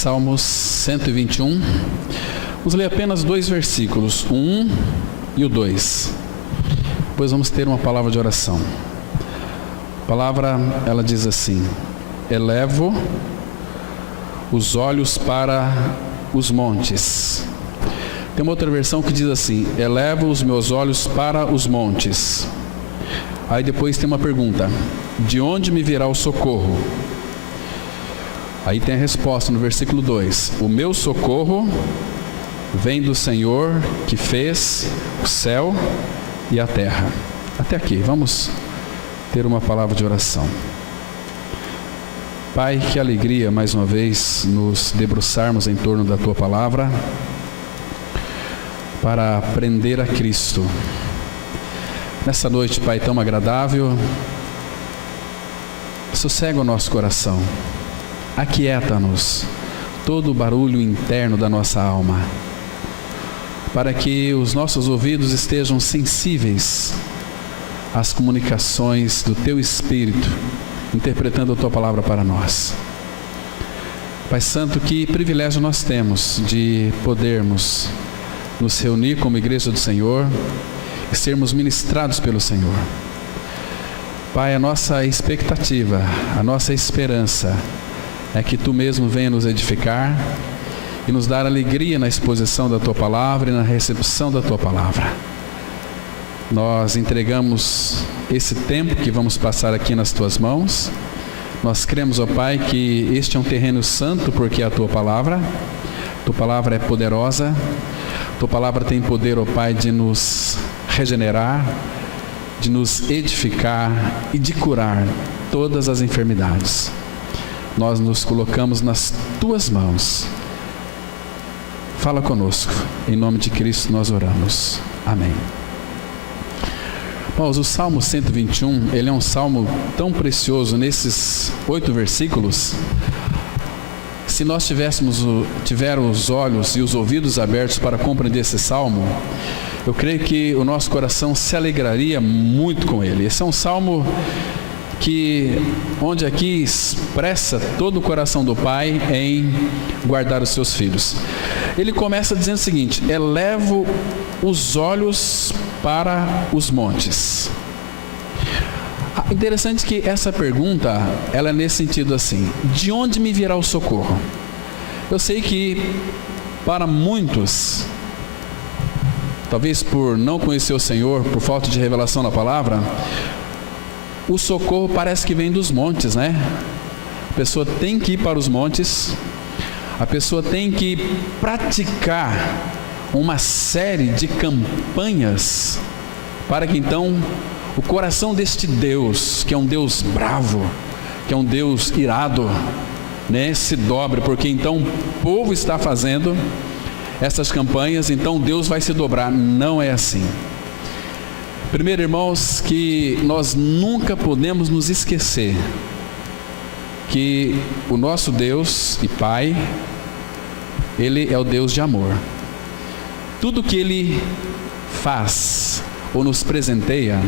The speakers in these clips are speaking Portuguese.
Salmos 121. Vamos ler apenas 2 versículos, o 1 e o 2. Depois vamos ter uma palavra de oração. A palavra, ela diz assim: elevo os olhos para os montes. Tem uma outra versão que diz assim: elevo os meus olhos para os montes. Aí depois tem uma pergunta: de onde me virá o socorro? Aí tem a resposta no versículo 2: o meu socorro vem do Senhor que fez o céu e a terra. Até aqui, vamos ter uma palavra de oração. Pai, que alegria mais uma vez nos debruçarmos em torno da Tua palavra para aprender a Cristo. Nessa noite, Pai, tão agradável, sossega o nosso coração, aquieta-nos todo o barulho interno da nossa alma, para que os nossos ouvidos estejam sensíveis às comunicações do Teu Espírito, interpretando a Tua palavra para nós. Pai Santo, que privilégio nós temos de podermos nos reunir como igreja do Senhor e sermos ministrados pelo Senhor. Pai, a nossa expectativa, a nossa esperança é que Tu mesmo venha nos edificar e nos dar alegria na exposição da Tua palavra e na recepção da Tua palavra. Nós entregamos esse tempo que vamos passar aqui nas Tuas mãos. Nós cremos, ó Pai, que este é um terreno santo porque é a Tua palavra é poderosa. Tua palavra tem poder, ó Pai, de nos regenerar, de nos edificar e de curar todas as enfermidades. Nós nos colocamos nas Tuas mãos. Fala conosco. Em nome de Cristo nós oramos. Amém. Irmãos, o Salmo 121, ele é um salmo tão precioso nesses 8 versículos. Se nós tiver os olhos e os ouvidos abertos para compreender esse salmo, eu creio que o nosso coração se alegraria muito com ele. Esse é um salmo onde aqui expressa todo o coração do Pai em guardar os seus filhos. Ele começa dizendo o seguinte: elevo os olhos para os montes. Interessante que essa pergunta, ela é nesse sentido assim: de onde me virá o socorro? Eu sei que para muitos, talvez por não conhecer o Senhor, por falta de revelação da palavra, o socorro parece que vem dos montes, né? A pessoa tem que ir para os montes, a pessoa tem que praticar uma série de campanhas para que então o coração deste Deus, que é um Deus bravo, que é um Deus irado, né, se dobre, porque então o povo está fazendo essas campanhas, então Deus vai se dobrar. Não é assim. Primeiro, irmãos, que nós nunca podemos nos esquecer que o nosso Deus e Pai, Ele é o Deus de amor. Tudo que Ele faz ou nos presenteia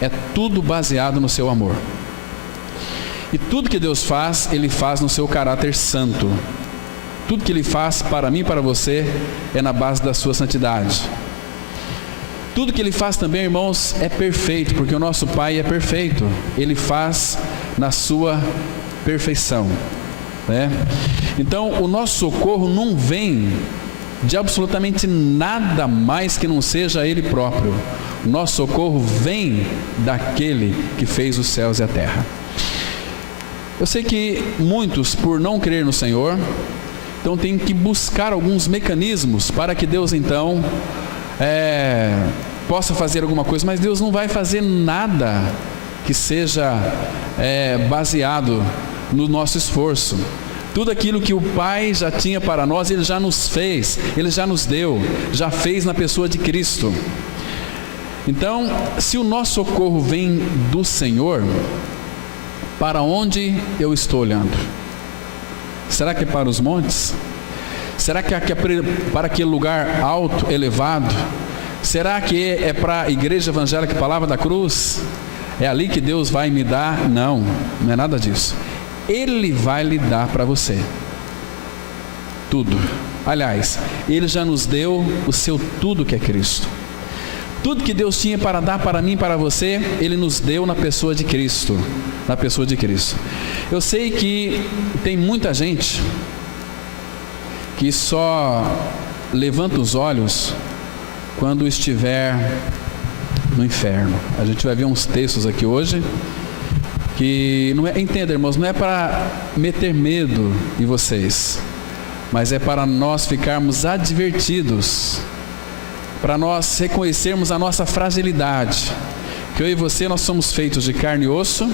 é tudo baseado no seu amor. E tudo que Deus faz, Ele faz no seu caráter santo. Tudo que Ele faz para mim e para você é na base da sua santidade. Tudo que Ele faz também, irmãos, é perfeito, porque o nosso Pai é perfeito. Ele faz na sua perfeição, né? Então, o nosso socorro não vem de absolutamente nada mais que não seja Ele próprio. O nosso socorro vem daquele que fez os céus e a terra. Eu sei que muitos, por não crer no Senhor, então tem que buscar alguns mecanismos para que Deus então possa fazer alguma coisa, mas Deus não vai fazer nada que seja baseado no nosso esforço. Tudo aquilo que o Pai já tinha para nós, Ele já nos fez, Ele já nos deu, já fez na pessoa de Cristo. Então, se o nosso socorro vem do Senhor, para onde eu estou olhando? Será que é para os montes? Será que é para aquele lugar alto, elevado? Será que é para a Igreja Evangélica Palavra da Cruz? É ali que Deus vai me dar? Não, não é nada disso. Ele vai lhe dar para você. tudo. Aliás, Ele já nos deu o seu tudo, que é Cristo. Tudo que Deus tinha para dar para mim e para você, Ele nos deu na pessoa de Cristo. Na pessoa de Cristo. Eu sei que tem muita gente que só levanta os olhos quando estiver no inferno. A gente vai ver uns textos aqui hoje que não é, entenda, irmãos, não é para meter medo em vocês, mas é para nós ficarmos advertidos, para nós reconhecermos a nossa fragilidade, que eu e você, nós somos feitos de carne e osso,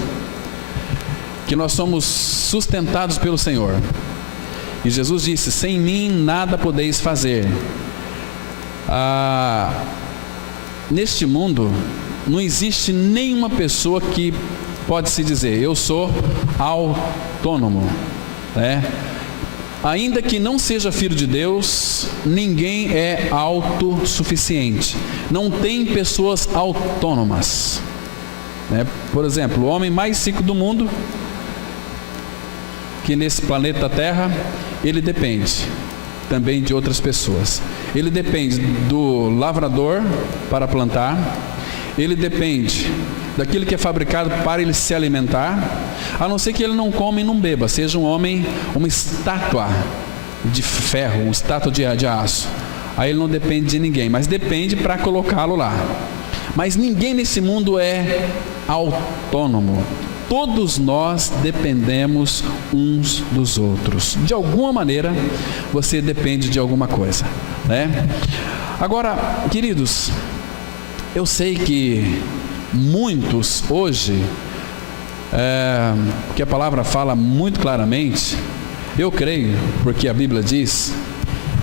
que nós somos sustentados pelo Senhor. E Jesus disse: sem mim nada podeis fazer. Neste mundo não existe nenhuma pessoa que pode se dizer: eu sou autônomo, né? Ainda que não seja filho de Deus, ninguém é autossuficiente. Não tem pessoas autônomas, né? Por exemplo, o homem mais rico do mundo, que nesse planeta Terra, ele depende também de outras pessoas. Ele depende do lavrador para plantar, ele depende daquilo que é fabricado para ele se alimentar, a não ser que ele não come e não beba, seja um homem, uma estátua de ferro, uma estátua de aço. Aí ele não depende de ninguém, mas depende para colocá-lo lá. Mas ninguém nesse mundo é autônomo. Todos nós dependemos uns dos outros. De alguma maneira, você depende de alguma coisa, né? Agora, queridos, eu sei que muitos hoje, que a palavra fala muito claramente, eu creio, porque a Bíblia diz,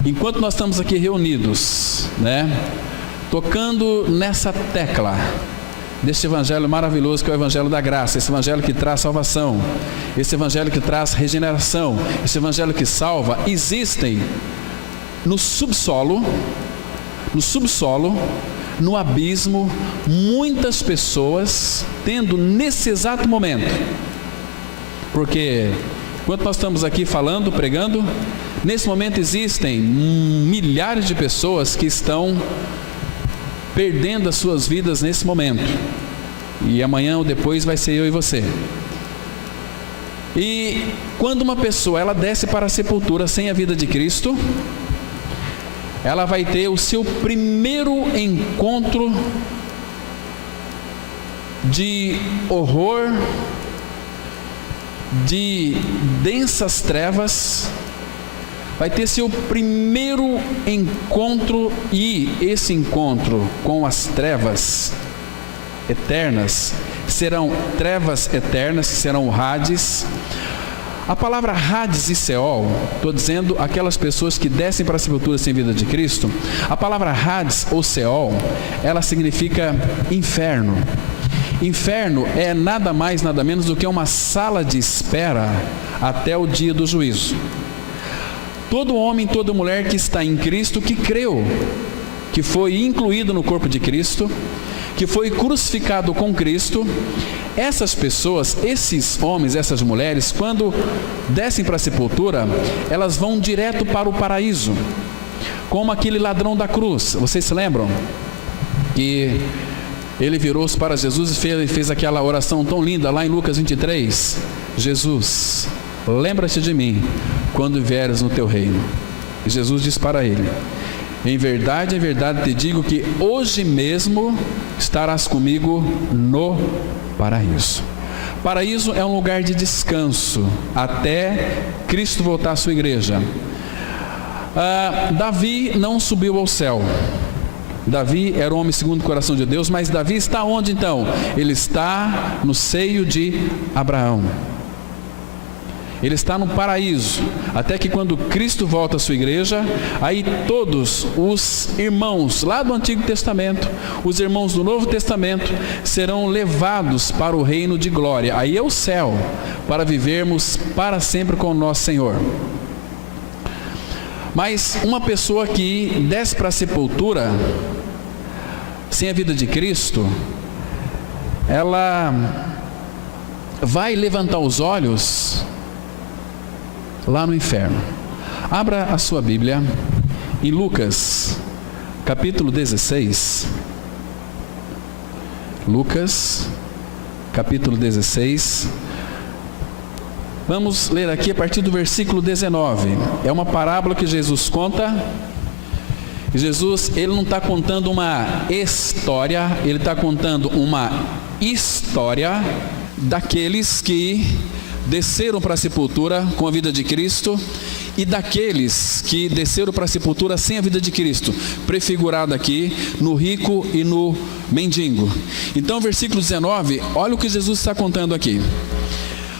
enquanto nós estamos aqui reunidos, né, tocando nessa tecla deste evangelho maravilhoso que é o evangelho da graça, esse evangelho que traz salvação, esse evangelho que traz regeneração, esse evangelho que salva, existem no subsolo, no abismo, muitas pessoas tendo nesse exato momento, porque enquanto nós estamos aqui falando, pregando, nesse momento existem milhares de pessoas que estão perdendo as suas vidas nesse momento, e amanhã ou depois vai ser eu e você. E quando uma pessoa ela desce para a sepultura sem a vida de Cristo, ela vai ter o seu primeiro encontro de horror, de densas trevas, vai ter seu primeiro encontro, e esse encontro com as trevas eternas serão trevas eternas, que serão o Hades. A palavra Hades e Seol, estou dizendo aquelas pessoas que descem para a sepultura sem vida de Cristo. A palavra Hades ou Seol, ela significa inferno. Inferno é nada mais, nada menos do que uma sala de espera até o dia do juízo. Todo homem, toda mulher que está em Cristo, que creu, que foi incluído no corpo de Cristo, que foi crucificado com Cristo, essas pessoas, esses homens, essas mulheres, quando descem para a sepultura, elas vão direto para o paraíso, como aquele ladrão da cruz. Vocês se lembram? Que ele virou-se para Jesus e fez aquela oração tão linda lá em Lucas 23. Jesus, lembra-te de mim quando vieres no teu reino. E Jesus diz para ele: em verdade te digo que hoje mesmo estarás comigo no paraíso. Paraíso é um lugar de descanso até Cristo voltar à sua igreja. Davi não subiu ao céu. Davi era um homem segundo o coração de Deus, mas Davi está onde então? Ele está no seio de Abraão. Ele está no paraíso, até que quando Cristo volta à sua igreja, aí todos os irmãos lá do Antigo Testamento, os irmãos do Novo Testamento, serão levados para o reino de glória. Aí é o céu, para vivermos para sempre com o nosso Senhor. Mas uma pessoa que desce para a sepultura sem a vida de Cristo, ela vai levantar os olhos lá no inferno. Abra a sua Bíblia em Lucas, capítulo 16. Lucas, capítulo 16. Vamos ler aqui a partir do versículo 19. É uma parábola que Jesus conta. E Jesus, ele não está contando uma história, ele está contando uma história daqueles que desceram para a sepultura com a vida de Cristo e daqueles que desceram para a sepultura sem a vida de Cristo, prefigurado aqui no rico e no mendigo. Então, versículo 19, olha o que Jesus está contando aqui.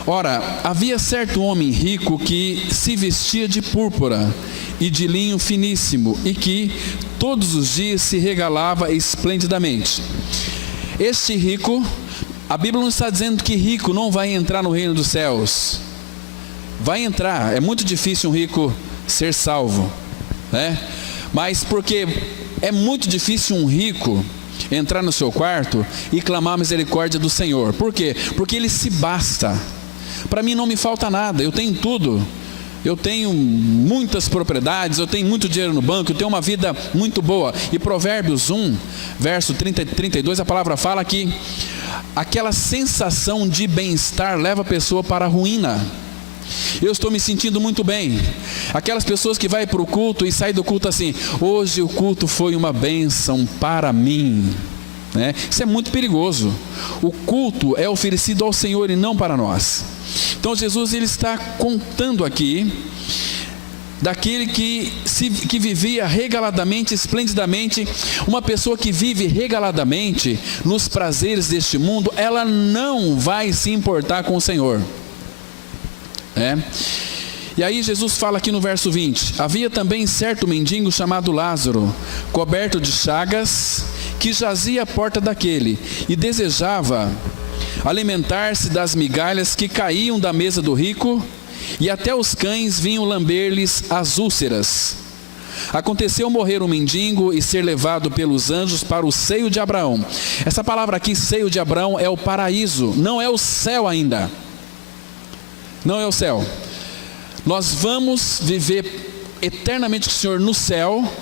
Ora, havia certo homem rico que se vestia de púrpura e de linho finíssimo e que todos os dias se regalava esplendidamente. Este rico, a Bíblia não está dizendo que rico não vai entrar no reino dos céus. Vai entrar, é muito difícil um rico ser salvo, né? Mas porque é muito difícil um rico entrar no seu quarto e clamar a misericórdia do Senhor. Por quê? Porque ele se basta. Para mim não me falta nada, eu tenho tudo. Eu tenho muitas propriedades, eu tenho muito dinheiro no banco, eu tenho uma vida muito boa. E Provérbios 1, verso 30 e 32, a palavra fala que aquela sensação de bem-estar leva a pessoa para a ruína. Eu estou me sentindo muito bem. Aquelas pessoas que vai para o culto e saem do culto assim: hoje o culto foi uma bênção para mim, né? Isso é muito perigoso. O culto é oferecido ao Senhor e não para nós. Então Jesus, ele está contando aqui daquele que vivia regaladamente, esplendidamente. Uma pessoa que vive regaladamente nos prazeres deste mundo, ela não vai se importar com o Senhor. E aí Jesus fala aqui no verso 20: havia também certo mendigo chamado Lázaro, coberto de chagas, que jazia à porta daquele e desejava alimentar-se das migalhas que caíam da mesa do rico, e até os cães vinham lamber-lhes as úlceras. Aconteceu morrer um mendigo e ser levado pelos anjos para o seio de Abraão. Essa palavra aqui, seio de Abraão, é o paraíso, não é o céu ainda. Não é o céu. Nós vamos viver eternamente com o Senhor no céu,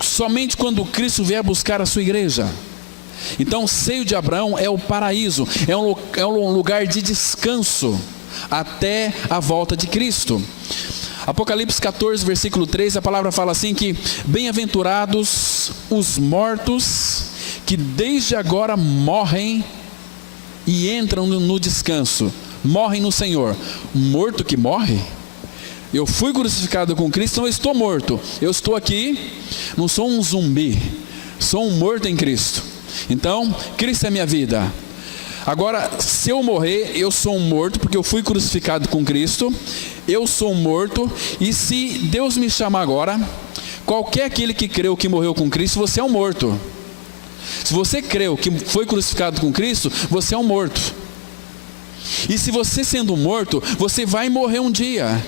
somente quando Cristo vier buscar a sua igreja. Então o seio de Abraão é o paraíso, é um lugar de descanso até a volta de Cristo. Apocalipse 14, versículo 3, a palavra fala assim que: bem-aventurados os mortos que desde agora morrem e entram no descanso, morrem no Senhor. Morto que morre? Eu fui crucificado com Cristo, então eu estou morto. Eu estou aqui, não sou um zumbi, sou um morto em Cristo. Então, Cristo é minha vida. Agora, se eu morrer, eu sou um morto, porque eu fui crucificado com Cristo. Eu sou um morto, e se Deus me chamar agora, qualquer aquele que creu que morreu com Cristo, você é um morto. Se você creu que foi crucificado com Cristo, você é um morto. E se você sendo um morto, você vai morrer um dia.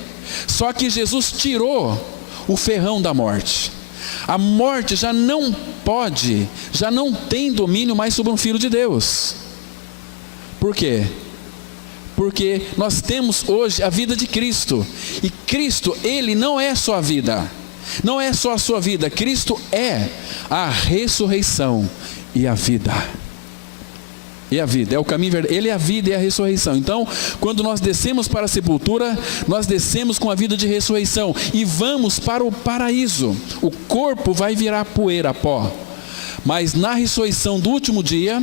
Só que Jesus tirou o ferrão da morte. A morte já não tem domínio mais sobre um filho de Deus. Por quê? Porque nós temos hoje a vida de Cristo. E Cristo, Ele não é só a vida. Não é só a sua vida. Cristo é a ressurreição e a vida. E a vida, é o caminho verdadeiro. Ele é a vida e a ressurreição. Então, quando nós descemos para a sepultura, nós descemos com a vida de ressurreição e vamos para o paraíso. O corpo vai virar poeira, pó. Mas na ressurreição do último dia,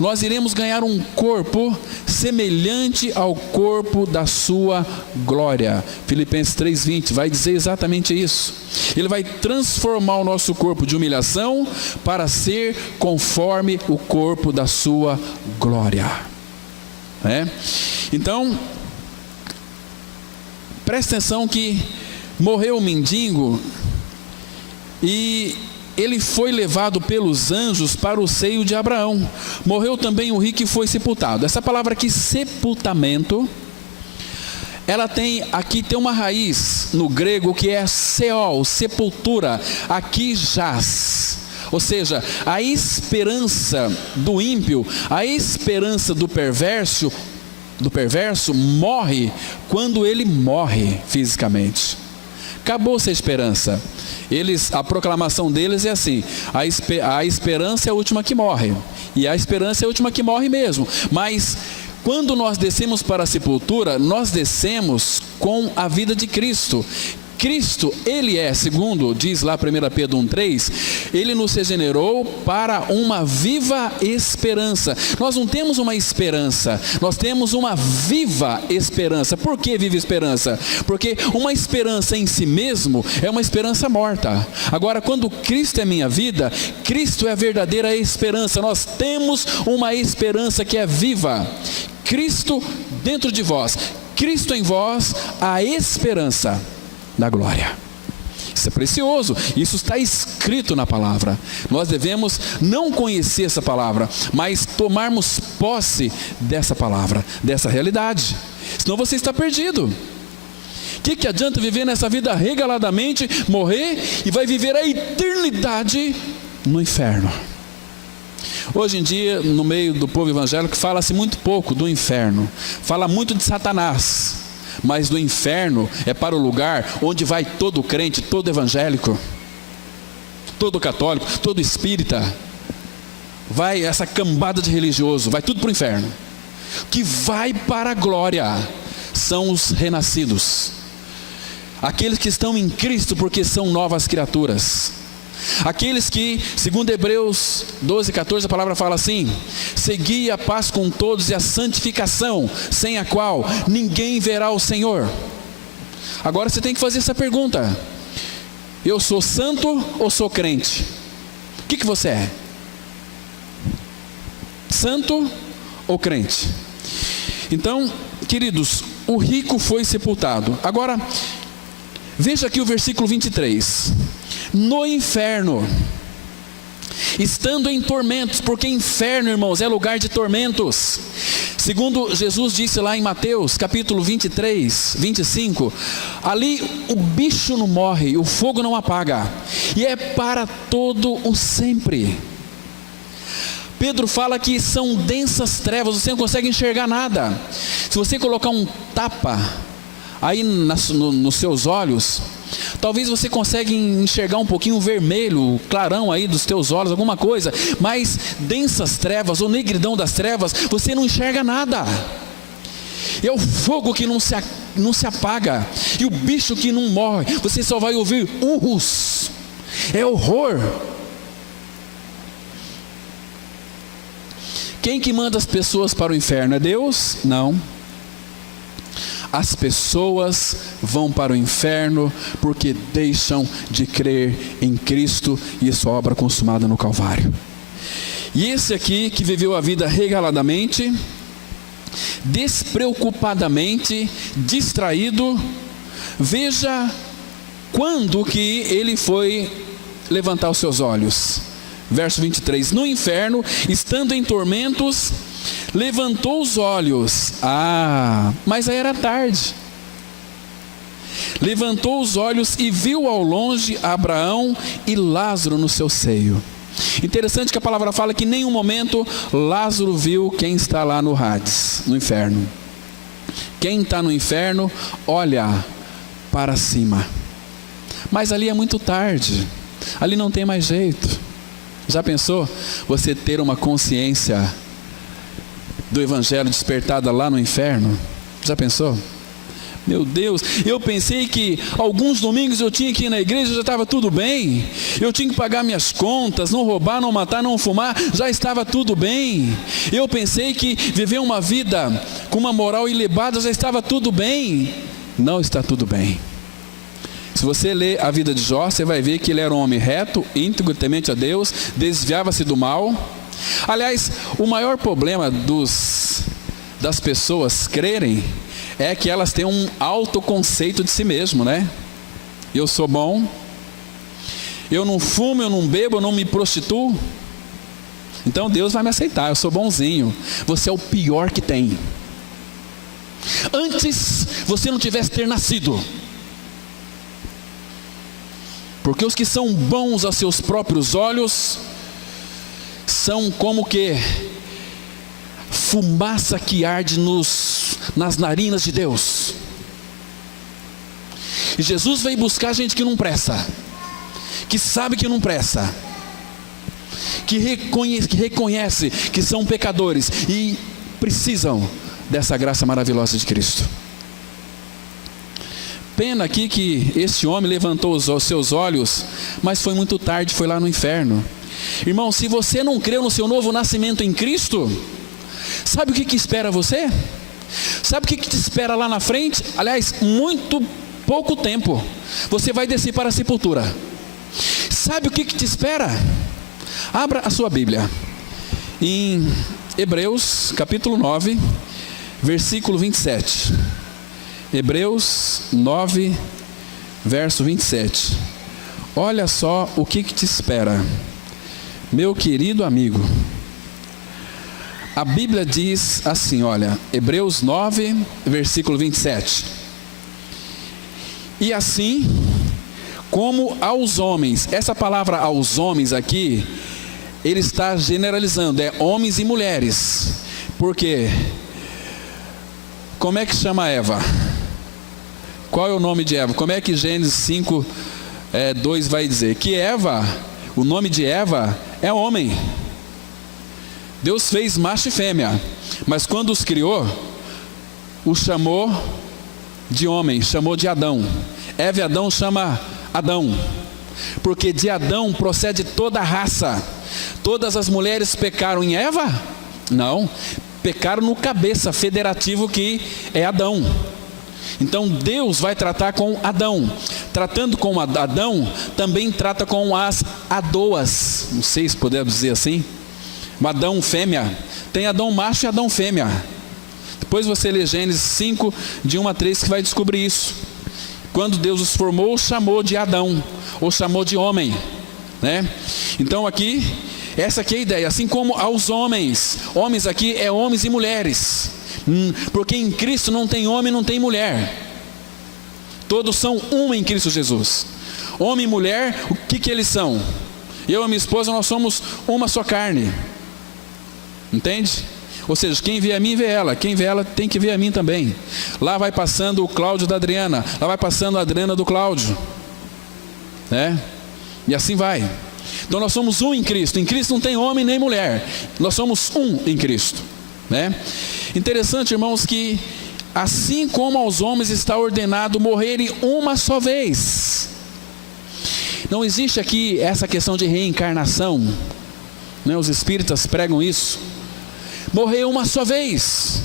nós iremos ganhar um corpo semelhante ao corpo da sua glória. Filipenses 3:20 vai dizer exatamente isso. Ele vai transformar o nosso corpo de humilhação para ser conforme o corpo da sua glória. Então, preste atenção que morreu o mendigo e ele foi levado pelos anjos para o seio de Abraão. Morreu também o rico e foi sepultado. Essa palavra aqui, sepultamento, ela tem uma raiz no grego que é Seol, sepultura. Aqui jaz. Ou seja, a esperança do ímpio, a esperança do perverso morre quando ele morre fisicamente. Acabou-se a esperança. A proclamação deles é assim: a esperança é a última que morre. E a esperança é a última que morre mesmo. Mas quando nós descemos para a sepultura, nós descemos com a vida de Cristo. Cristo, Ele é, segundo diz lá 1 Pedro 1,3, Ele nos regenerou para uma viva esperança. Nós não temos uma esperança, nós temos uma viva esperança. Por que viva esperança? Porque uma esperança em si mesmo é uma esperança morta. Agora, quando Cristo é minha vida, Cristo é a verdadeira esperança. Nós temos uma esperança que é viva. Cristo dentro de vós, Cristo em vós, a esperança da glória. Isso é precioso, isso está escrito na palavra. Nós devemos não conhecer essa palavra, mas tomarmos posse dessa palavra, dessa realidade. Senão você está perdido. O que adianta viver nessa vida regaladamente, morrer e vai viver a eternidade no inferno? Hoje em dia, no meio do povo evangélico, fala-se muito pouco do inferno, fala muito de Satanás. Mas do inferno é para o lugar onde vai todo crente, todo evangélico, todo católico, todo espírita. Vai essa cambada de religioso, vai tudo para o inferno. O que vai para a glória são os renascidos, aqueles que estão em Cristo porque são novas criaturas. Aqueles que, segundo Hebreus 12:14, a palavra fala assim: segui a paz com todos e a santificação, sem a qual ninguém verá o Senhor. Agora você tem que fazer essa pergunta: eu sou santo ou sou crente? O que você é? Santo ou crente? Então, queridos, o rico foi sepultado. Agora, veja aqui o versículo 23. No inferno, estando em tormentos, porque inferno, irmãos, é lugar de tormentos. Segundo Jesus disse lá em Mateus, capítulo 23, 25, ali o bicho não morre, o fogo não apaga, e é para todo o sempre. Pedro fala que são densas trevas, você não consegue enxergar nada. Se você colocar um tapa aí nos seus olhos, talvez você consiga enxergar um pouquinho vermelho, clarão aí dos teus olhos, alguma coisa, mas densas trevas, ou negridão das trevas, você não enxerga nada. É o fogo que não se apaga, e o bicho que não morre, você só vai ouvir urros. É horror. Quem que manda as pessoas para o inferno? É Deus? Não. As pessoas vão para o inferno porque deixam de crer em Cristo e sua obra consumada no Calvário. E esse aqui que viveu a vida regaladamente, despreocupadamente, distraído, veja quando que ele foi levantar os seus olhos. Verso 23, no inferno, estando em tormentos, levantou os olhos. Mas aí era tarde. Levantou os olhos e viu ao longe Abraão e Lázaro no seu seio. Interessante que a palavra fala que em nenhum momento Lázaro viu quem está lá no Hades, no inferno. Quem está no inferno olha para cima. Mas ali é muito tarde. Ali não tem mais jeito. Já pensou você ter uma consciência do evangelho despertada lá no inferno? Já pensou? Meu Deus, eu pensei que alguns domingos eu tinha que ir na igreja, já estava tudo bem. Eu tinha que pagar minhas contas, não roubar, não matar, não fumar, já estava tudo bem. Eu pensei que viver uma vida com uma moral ilibada já estava tudo bem. Não está tudo bem. Se você ler a vida de Jó, você vai ver que ele era um homem reto, íntegro, temente a Deus, desviava-se do mal. Aliás, o maior problema das pessoas crerem é que elas têm um autoconceito de si mesmo, né? Eu sou bom, eu não fumo, eu não bebo, eu não me prostituo, então Deus vai me aceitar, eu sou bonzinho. Você é o pior que tem. Antes você não tivesse ter nascido. Porque os que são bons a seus próprios olhos são como que fumaça que arde nas narinas de Deus. E Jesus veio buscar gente que não presta, que sabe que não presta, que reconhece que são pecadores e precisam dessa graça maravilhosa de Cristo. Pena aqui que este homem levantou os seus olhos, mas foi muito tarde, foi lá no inferno. Irmão, se você não creu no seu novo nascimento em Cristo, sabe o que espera você? Sabe o que te espera lá na frente? Aliás, muito pouco tempo, você vai descer para a sepultura. Sabe o que te espera? Abra a sua Bíblia em Hebreus capítulo 9, versículo 27. Hebreus 9, verso 27. Olha só o que te espera, meu querido amigo. A Bíblia diz assim, olha, Hebreus 9, versículo 27. E assim como aos homens, essa palavra aos homens aqui, ele está generalizando, é homens e mulheres. Por quê? Como é que chama Eva? Qual é o nome de Eva? Como é que Gênesis 5, 2 vai dizer? Que Eva, o nome de Eva é homem. Deus fez macho e fêmea, mas quando os criou, os chamou de homem, chamou de Adão. Eva e Adão chama Adão, porque de Adão procede toda a raça. Todas as mulheres pecaram em Eva? Não, pecaram no cabeça federativo que é Adão. Então Deus vai tratar com Adão. Tratando com Adão, também trata com as Adoas. Não sei se podemos dizer assim. Adão fêmea. Tem Adão macho e Adão fêmea. Depois você lê Gênesis 5, de 1 a 3, que vai descobrir isso. Quando Deus os formou, chamou de Adão, ou chamou de homem, né? Então aqui, essa aqui é a ideia. Assim como aos homens, homens aqui é homens e mulheres, porque em Cristo não tem homem, não tem mulher. Todos são um em Cristo Jesus. Homem e mulher, o que eles são? Eu e minha esposa, nós somos uma só carne. Entende? Ou seja, quem vê a mim, vê ela. Quem vê ela, tem que ver a mim também. Lá vai passando o Cláudio da Adriana. Lá vai passando a Adriana do Cláudio, né? E assim vai. Então nós somos um em Cristo. Em Cristo não tem homem nem mulher. Nós somos um em Cristo, né? Interessante, irmãos, que assim como aos homens está ordenado morrerem uma só vez. Não existe aqui essa questão de reencarnação, né? Os espíritas pregam isso. Morrer uma só vez.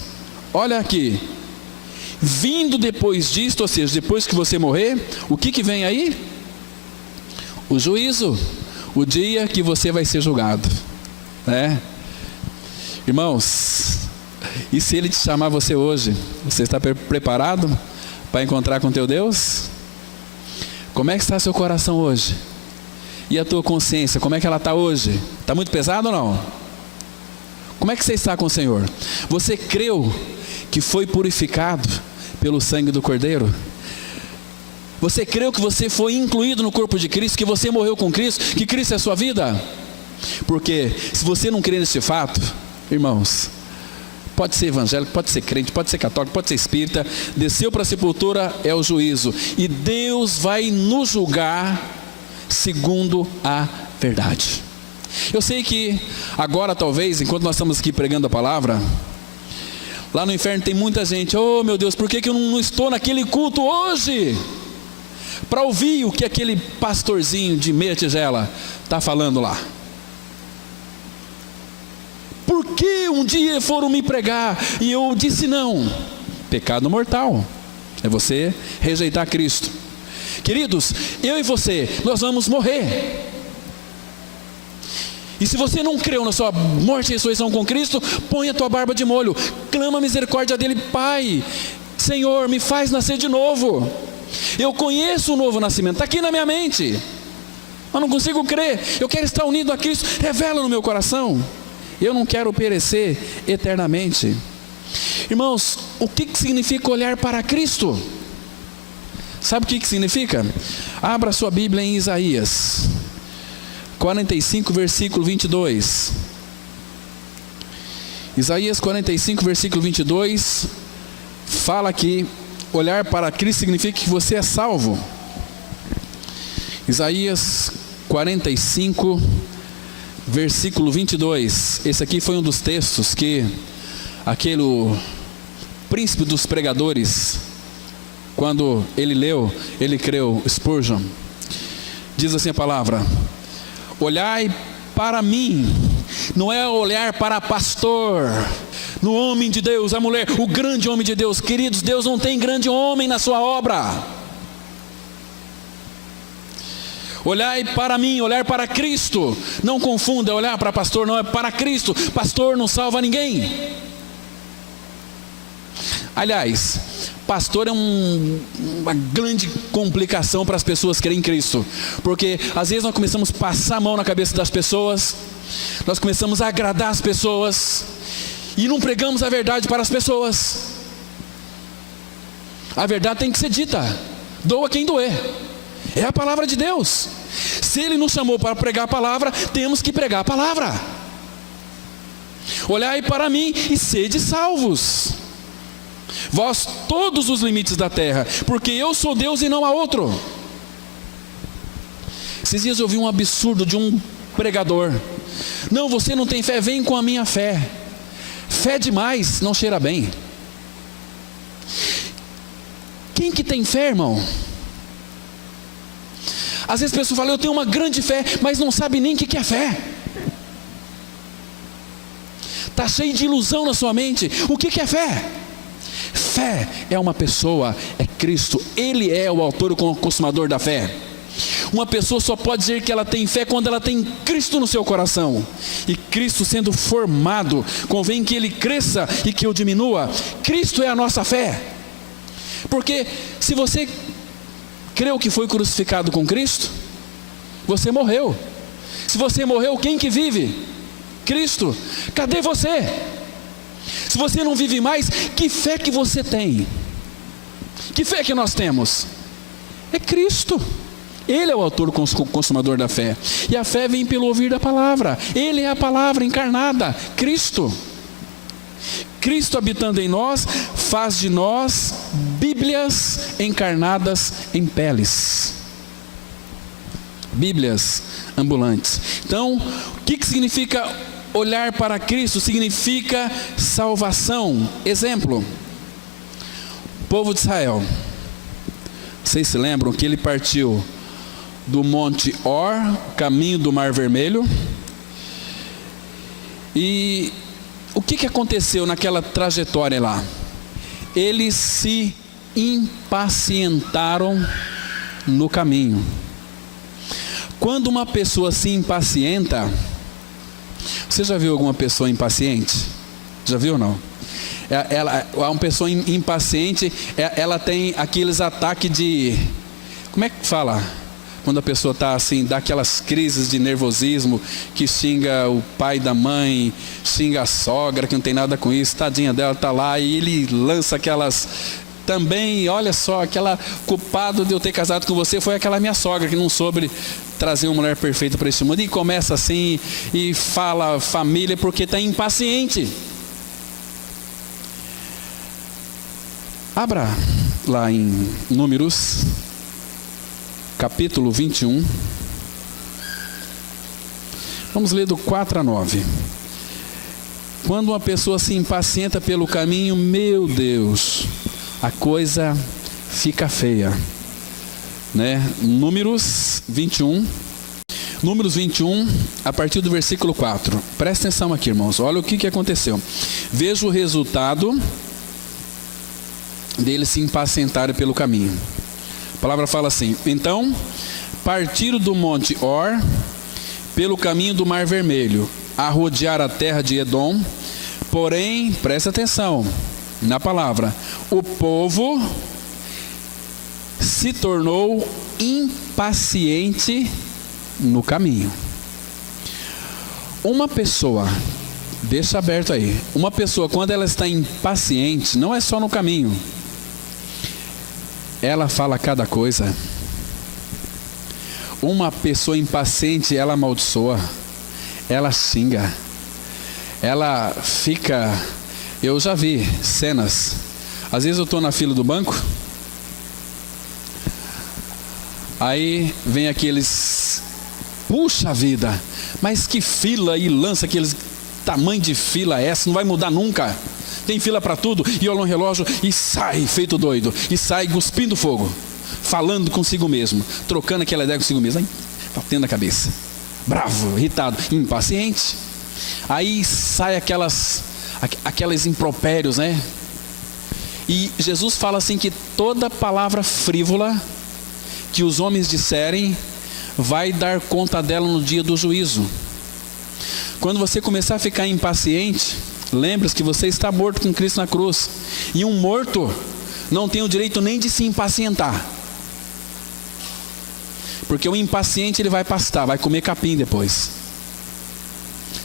Olha aqui. Vindo depois disto, ou seja, depois que você morrer, o que vem aí? O juízo. O dia que você vai ser julgado, né? Irmãos, e se Ele te chamar você hoje, você está preparado para encontrar com teu Deus? Como é que está seu coração hoje? E a tua consciência, como é que ela está hoje? Está muito pesado ou não? Como é que você está com o Senhor? Você creu que foi purificado pelo sangue do Cordeiro? Você creu que você foi incluído no corpo de Cristo, que você morreu com Cristo, que Cristo é a sua vida? Porque se você não crê nesse fato, irmãos, pode ser evangélico, pode ser crente, pode ser católico, pode ser espírita, desceu para a sepultura, é o juízo. E Deus vai nos julgar segundo a verdade. Eu sei que agora talvez, enquanto nós estamos aqui pregando a palavra, lá no inferno tem muita gente. Oh meu Deus, por que eu não estou naquele culto hoje? Para ouvir o que aquele pastorzinho de meia tigela está falando lá. Por que um dia foram me pregar e eu disse não? Pecado mortal. É você rejeitar Cristo. Queridos, eu e você, nós vamos morrer. E se você não creu na sua morte e ressurreição com Cristo, põe a tua barba de molho, clama a misericórdia dele. Pai, Senhor, me faz nascer de novo. Eu conheço o novo nascimento, está aqui na minha mente, mas não consigo crer. Eu quero estar unido a Cristo, revela no meu coração. Eu não quero perecer eternamente. Irmãos, o que significa olhar para Cristo? Sabe o que significa? Abra sua Bíblia em Isaías 45, versículo 22. Isaías 45, versículo 22, fala aqui olhar para Cristo significa que você é salvo. Isaías 45, versículo 22. Esse aqui foi um dos textos que aquele príncipe dos pregadores, quando ele leu, ele creu, Spurgeon. Diz assim a palavra: olhai para mim. Não é olhar para pastor, no homem de Deus, a mulher, o grande homem de Deus. Queridos, Deus não tem grande homem na sua obra. Olhai para mim, olhar para Cristo. Não confunda olhar para pastor, não, é para Cristo. Pastor não salva ninguém. Aliás, pastor é uma grande complicação para as pessoas que creem em Cristo, porque às vezes nós começamos a passar a mão na cabeça das pessoas, nós começamos a agradar as pessoas e não pregamos a verdade para as pessoas. A verdade tem que ser dita, doa quem doer. É a palavra de Deus. Se Ele nos chamou para pregar a palavra, temos que pregar a palavra. Olhai para mim e sede salvos, vós todos os limites da terra, porque eu sou Deus e não há outro. Esses dias eu vi um absurdo de um pregador: não, você não tem fé, vem com a minha fé. Fé demais não cheira bem. Quem que tem fé, irmão? Às vezes a pessoa fala: eu tenho uma grande fé, mas não sabe nem o que é fé. Está cheio de ilusão na sua mente. O que é fé? Fé é uma pessoa, é Cristo. Ele é o autor e o consumador da fé. Uma pessoa só pode dizer que ela tem fé quando ela tem Cristo no seu coração. E Cristo sendo formado, convém que Ele cresça e que eu diminua. Cristo é a nossa fé. Porque se você creu que foi crucificado com Cristo, você morreu. Se você morreu, quem que vive? Cristo. Cadê você? Se você não vive mais, que fé que você tem? Que fé que nós temos? É Cristo. Ele é o autor e consumador da fé. E a fé vem pelo ouvir da palavra. Ele é a palavra encarnada, Cristo. Cristo habitando em nós, faz de nós Bíblias encarnadas em peles. Bíblias ambulantes. Então, o que significa olhar para Cristo? Significa salvação. Exemplo: o povo de Israel. Vocês se lembram que ele partiu do Monte Or, caminho do Mar Vermelho. E o que aconteceu naquela trajetória lá? Eles se impacientaram no caminho. Quando uma pessoa se impacienta, você já viu alguma pessoa impaciente? Já viu ou não? Uma pessoa impaciente, ela tem aqueles ataques de... Como é que fala? Quando a pessoa está assim, dá aquelas crises de nervosismo, que xinga o pai da mãe, xinga a sogra, que não tem nada com isso, tadinha dela, está lá, e ele lança aquelas... Também, olha só, aquela culpado de eu ter casado com você foi aquela minha sogra que não soube trazer uma mulher perfeita para esse mundo. E começa assim, e fala família porque está impaciente. Abra lá em Números, capítulo 21. Vamos ler do 4 a 9. Quando uma pessoa se impacienta pelo caminho, meu Deus, a coisa fica feia, né? Números 21, a partir do versículo 4. Presta atenção aqui, irmãos. Olha o que aconteceu. Veja o resultado deles se impacientarem pelo caminho. A palavra fala assim: então partiram do monte Or pelo caminho do Mar Vermelho, a rodear a terra de Edom. Porém, presta atenção na palavra, o povo se tornou impaciente no caminho. Uma pessoa, deixa aberto aí, uma pessoa quando ela está impaciente, não é só no caminho, ela fala cada coisa. Uma pessoa impaciente, ela amaldiçoa, ela xinga, ela fica... Eu já vi cenas. Às vezes eu estou na fila do banco, Aí vem aqueles, puxa vida, mas que fila, e lança aqueles, tamanho de fila é essa, não vai mudar nunca. Tem fila para tudo, e olha no relógio e sai feito doido, e sai cuspindo fogo, falando consigo mesmo, trocando aquela ideia consigo mesmo, aí, batendo a cabeça, bravo, irritado, impaciente. Aí sai aquelas impropérios, né? E Jesus fala assim que toda palavra frívola que os homens disserem vai dar conta dela no dia do juízo. Quando você começar a ficar impaciente, lembre-se que você está morto com Cristo na cruz, e um morto não tem o direito nem de se impacientar, porque o impaciente ele vai pastar, vai comer capim depois,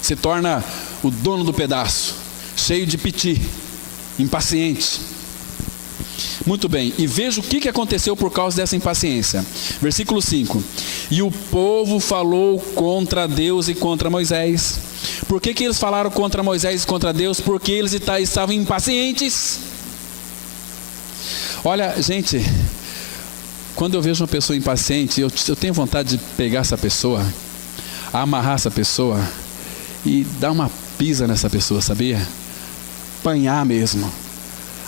se torna o dono do pedaço, cheio de piti, impaciente. Muito bem, e veja o que aconteceu por causa dessa impaciência. Versículo 5: e o povo falou contra Deus e contra Moisés. Por que eles falaram contra Moisés e contra Deus? Porque eles estavam impacientes. Olha, gente, quando eu vejo uma pessoa impaciente, eu tenho vontade de pegar essa pessoa, amarrar essa pessoa e dar uma pisa nessa pessoa, sabia? Apanhar mesmo,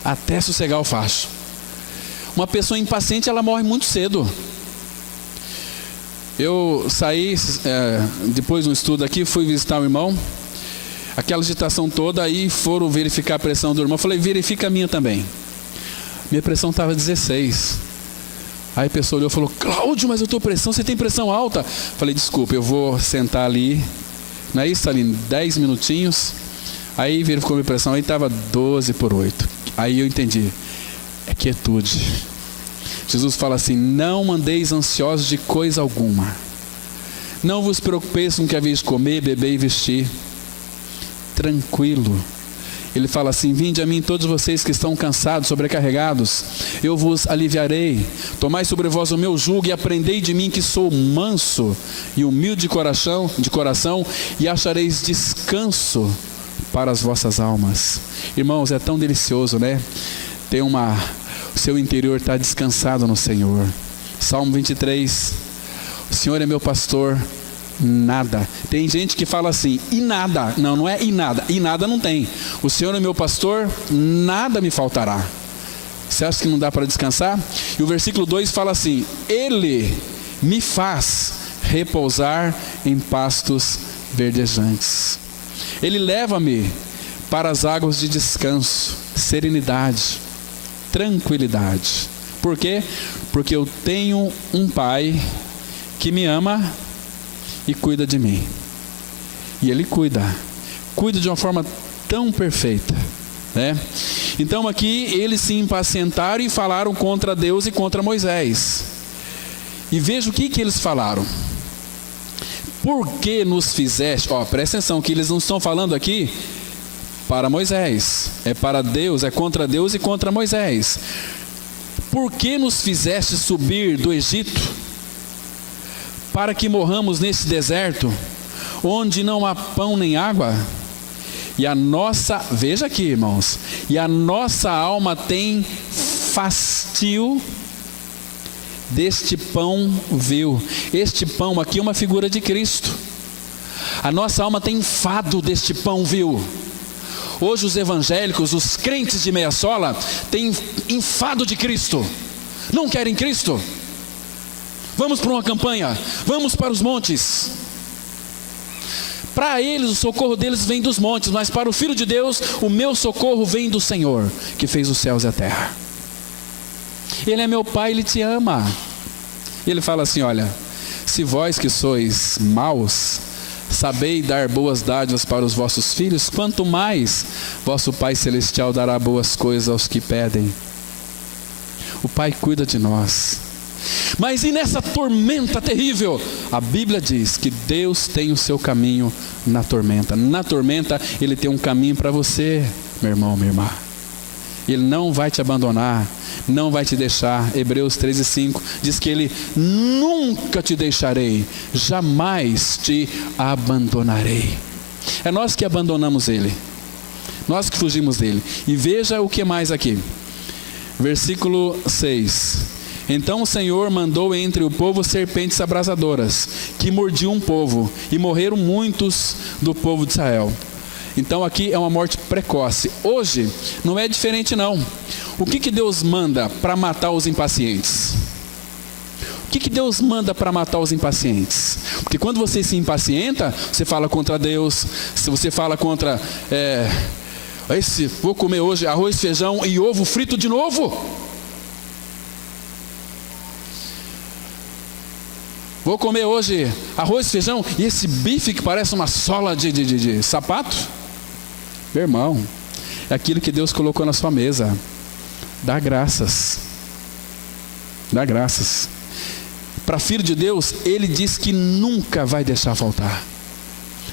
até sossegar o facho. Uma pessoa impaciente, ela morre muito cedo. Eu saí, depois de um estudo aqui, fui visitar o irmão, aquela agitação toda, aí foram verificar a pressão do irmão. Eu falei, verifica a minha também. Minha pressão estava 16. Aí a pessoa olhou e falou, Cláudio, mas eu estou pressão, você tem pressão alta? Falei, desculpa, eu vou sentar ali, não é isso, ali, 10 minutinhos. Aí verificou a minha pressão, aí estava 12/8. Aí eu entendi, é quietude. Jesus fala assim, não andeis ansiosos de coisa alguma, não vos preocupeis com o que haveis de comer, beber e vestir. Tranquilo. Ele fala assim, vinde a mim todos vocês que estão cansados, sobrecarregados, eu vos aliviarei. Tomai sobre vós o meu jugo e aprendei de mim, que sou manso e humilde de coração, e achareis descanso para as vossas almas. Irmãos, é tão delicioso, né? O seu interior está descansado no Senhor. Salmo 23, o Senhor é meu pastor, nada. Tem gente que fala assim, e nada. Não, não é e nada. E nada não tem. O Senhor é meu pastor, nada me faltará. Você acha que não dá para descansar? E o versículo 2 fala assim, Ele me faz repousar em pastos verdejantes. Ele leva-me para as águas de descanso, serenidade, tranquilidade. Por quê? Porque eu tenho um Pai que me ama e cuida de mim. E Ele cuida de uma forma tão perfeita, né? Então aqui eles se impacientaram e falaram contra Deus e contra Moisés. E veja o que eles falaram. Por que nos fizeste? Presta atenção que eles não estão falando aqui para Moisés, é para Deus, é contra Deus e contra Moisés. Por que nos fizeste subir do Egito, para que morramos nesse deserto, onde não há pão nem água? E a nossa, veja aqui, irmãos, e a nossa alma tem fastio deste pão vil. Este pão aqui é uma figura de Cristo. A nossa alma tem enfado deste pão vil. Hoje os evangélicos, os crentes de meia sola, têm enfado de Cristo. Não querem Cristo? Vamos para uma campanha, vamos para os montes. Para eles o socorro deles vem dos montes, mas para o Filho de Deus o meu socorro vem do Senhor, que fez os céus e a terra. Ele é meu Pai, Ele te ama. Ele fala assim, olha, se vós que sois maus, sabei dar boas dádivas para os vossos filhos, quanto mais vosso Pai Celestial dará boas coisas aos que pedem. O Pai cuida de nós. Mas e nessa tormenta terrível? A Bíblia diz que Deus tem o seu caminho na tormenta. Na tormenta Ele tem um caminho para você, meu irmão, minha irmã. Ele não vai te abandonar, não vai te deixar. Hebreus 13:5 diz que Ele nunca te deixarei, jamais te abandonarei. É nós que abandonamos Ele, nós que fugimos dele. E veja o que mais aqui, versículo 6: Então o Senhor mandou entre o povo serpentes abrasadoras, que mordiam o povo, e morreram muitos do povo de Israel. Então aqui é uma morte precoce. Hoje não é diferente não. O que Deus manda para matar os impacientes? O que Deus manda para matar os impacientes? Porque quando você se impacienta, você fala contra Deus, se você fala contra, vou comer hoje arroz, feijão e ovo frito de novo. Vou comer hoje arroz, feijão e esse bife que parece uma sola de sapato. Meu irmão, é aquilo que Deus colocou na sua mesa. Dá graças. Dá graças. Para filho de Deus, Ele diz que nunca vai deixar faltar.